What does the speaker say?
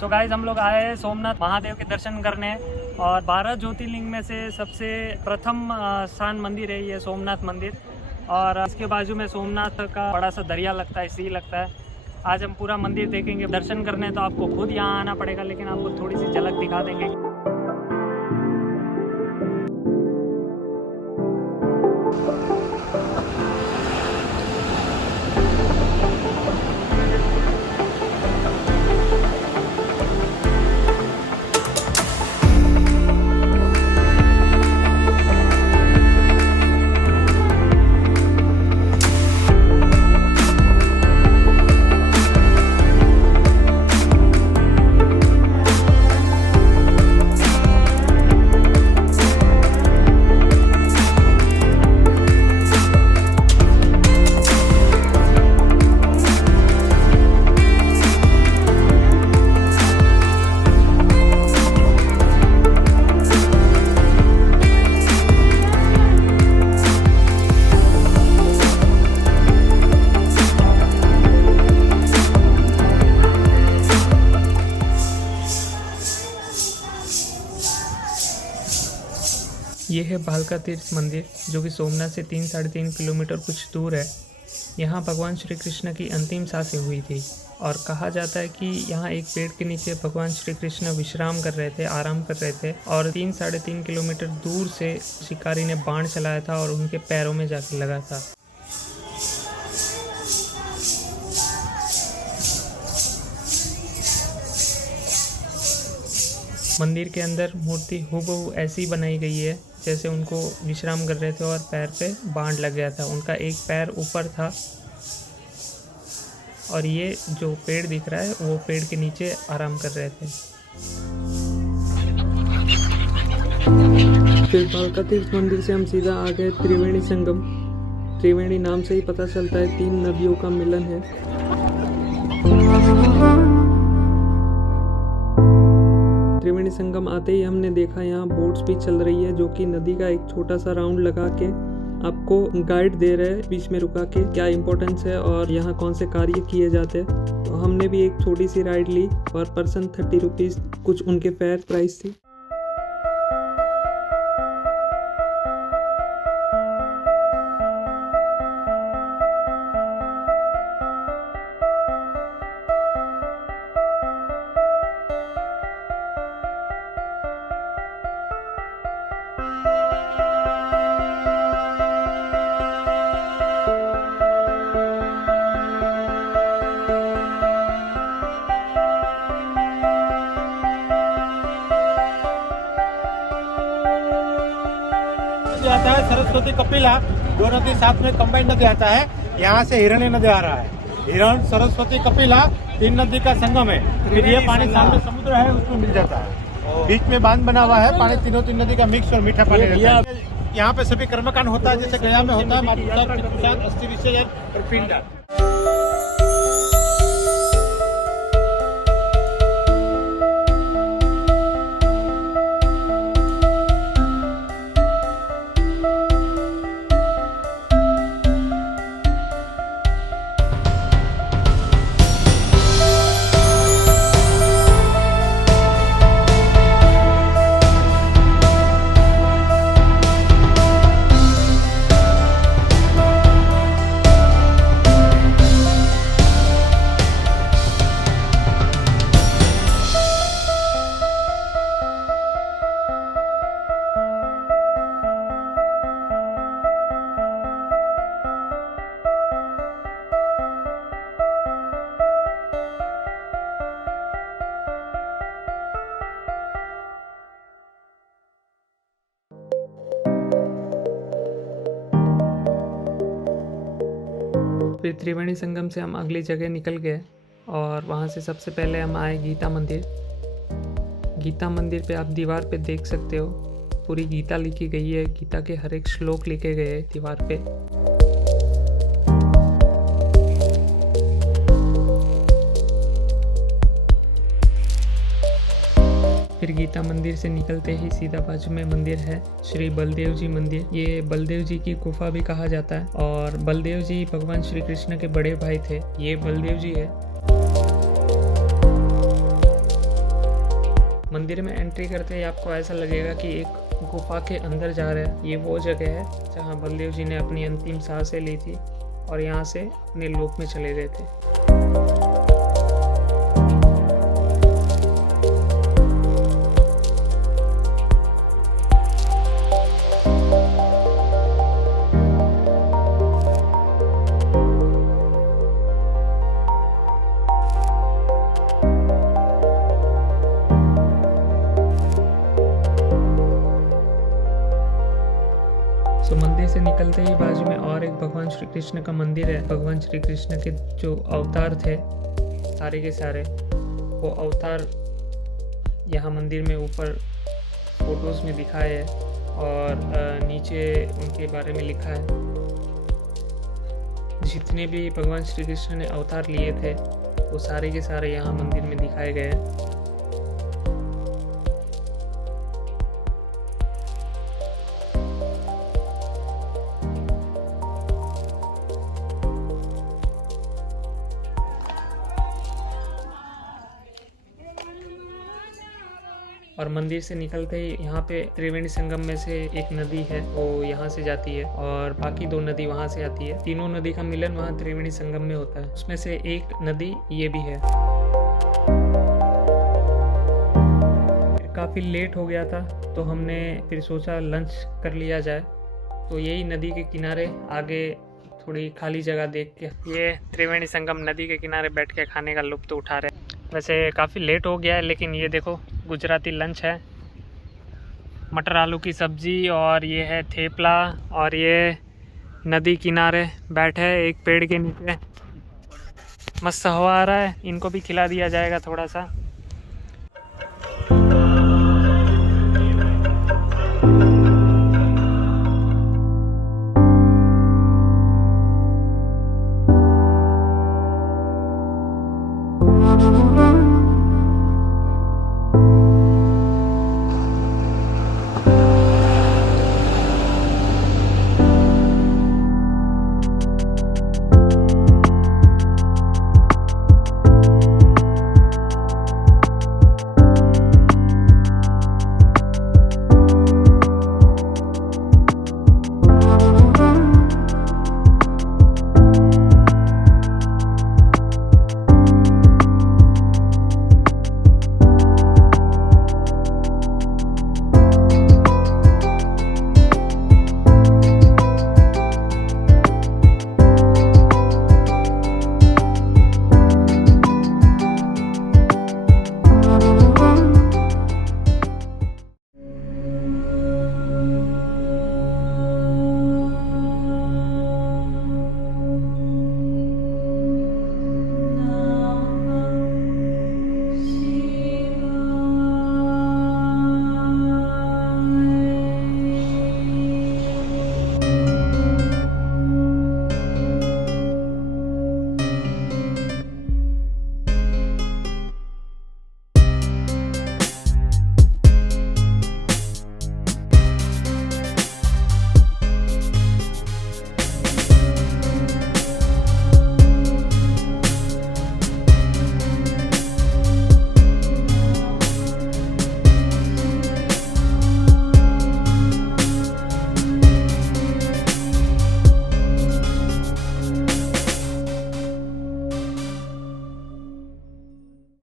तो गाइज हम लोग आए हैं सोमनाथ महादेव के दर्शन करने और 12 ज्योतिर्लिंग में से सबसे प्रथम स्थान मंदिर है ये सोमनाथ मंदिर। और इसके बाजू में सोमनाथ का बड़ा सा दरिया लगता है, सी लगता है। आज हम पूरा मंदिर देखेंगे। दर्शन करने तो आपको खुद यहाँ आना पड़ेगा, लेकिन आपको थोड़ी सी झलक दिखा देंगे। ये है भालका तीर्थ मंदिर, जो कि सोमनाथ से 3-3.5 किलोमीटर कुछ दूर है। यहाँ भगवान श्री कृष्ण की अंतिम सांसें हुई थी और कहा जाता है कि यहाँ एक पेड़ के नीचे भगवान श्री कृष्ण विश्राम कर रहे थे, आराम कर रहे थे और 3-3.5 किलोमीटर दूर से शिकारी ने बाण चलाया था और उनके पैरों में जाकर लगा था। मंदिर के अंदर मूर्ति हूबहू ऐसी बनाई गई है जैसे उनको विश्राम कर रहे थे और पैर पे बाण लग गया था। उनका एक पैर ऊपर था और ये जो पेड़ दिख रहा है वो पेड़ के नीचे आराम कर रहे थे। फिर भालका तीर्थ मंदिर से हम सीधा आ गए त्रिवेणी संगम। त्रिवेणी नाम से ही पता चलता है 3 नदियों का मिलन है। त्रिवेणी संगम आते ही हमने देखा यहाँ बोट्स भी चल रही है, जो कि नदी का एक छोटा सा राउंड लगा के आपको गाइड दे रहे हैं बीच में रुका के क्या इंपॉर्टेंस है और यहाँ कौन से कार्य किए जाते हैं। तो हमने भी एक छोटी सी राइड ली। पर पर्सन 30 रुपीज़ कुछ उनके फेयर प्राइस थी। आता है सरस्वती कपिला, 2 नदी साथ में कंबाइंड नदी आता है। यहाँ से हिरण्य नदी आ रहा है। हिरण सरस्वती कपिला 3 नदी का संगम है। फिर ये पानी सामने समुद्र है, उसमें मिल जाता है। बीच में बांध बना हुआ है, पानी तीनों 3 नदी का मिक्स और मीठा पानी रहता है। यहाँ पे सभी कर्मकांड होता है, जैसे गया में होता है मातृ अस्थि विसर्जन और पिंडदान। फिर त्रिवेणी संगम से हम अगली जगह निकल गए और वहाँ से सबसे पहले हम आए गीता मंदिर। गीता मंदिर पे आप दीवार पे देख सकते हो, पूरी गीता लिखी गई है। गीता के हर एक श्लोक लिखे गए हैं दीवार पे। फिर गीता मंदिर से निकलते ही सीधा बाजू में मंदिर है श्री बलदेव जी मंदिर। ये बलदेव जी की गुफा भी कहा जाता है और बलदेव जी भगवान श्री कृष्ण के बड़े भाई थे। ये बलदेव जी है। मंदिर में एंट्री करते ही आपको ऐसा लगेगा कि एक गुफा के अंदर जा रहे हैं। ये वो जगह है जहाँ बलदेव जी ने अपनी अंतिम सांसें ली थी और यहाँ से अपने लोक में चले गए थे। तो मंदिर से निकलते ही बाजू में और एक भगवान श्री कृष्ण का मंदिर है। भगवान श्री कृष्ण के जो अवतार थे सारे के सारे, वो अवतार यहाँ मंदिर में ऊपर फोटोज़ में दिखाए हैं और नीचे उनके बारे में लिखा है। जितने भी भगवान श्री कृष्ण ने अवतार लिए थे वो सारे के सारे यहाँ मंदिर में दिखाए गए हैं। और मंदिर से निकलते ही यहाँ पे त्रिवेणी संगम में से एक नदी है, वो यहाँ से जाती है और बाकी 2 नदी वहाँ से आती है। तीनों नदी का मिलन वहाँ त्रिवेणी संगम में होता है। उसमें से एक नदी ये भी है। काफ़ी लेट हो गया था तो हमने फिर सोचा लंच कर लिया जाए, तो यही नदी के किनारे आगे थोड़ी खाली जगह देख के ये त्रिवेणी संगम नदी के किनारे बैठ के खाने का लुत्फ़ उठा रहे हैं। वैसे काफ़ी लेट हो गया है, लेकिन ये देखो गुजराती लंच है, मटर आलू की सब्ज़ी और ये है थेपला, और ये नदी किनारे बैठे एक पेड़ के नीचे, मस्त हवा आ रहा है। इनको भी खिला दिया जाएगा थोड़ा सा।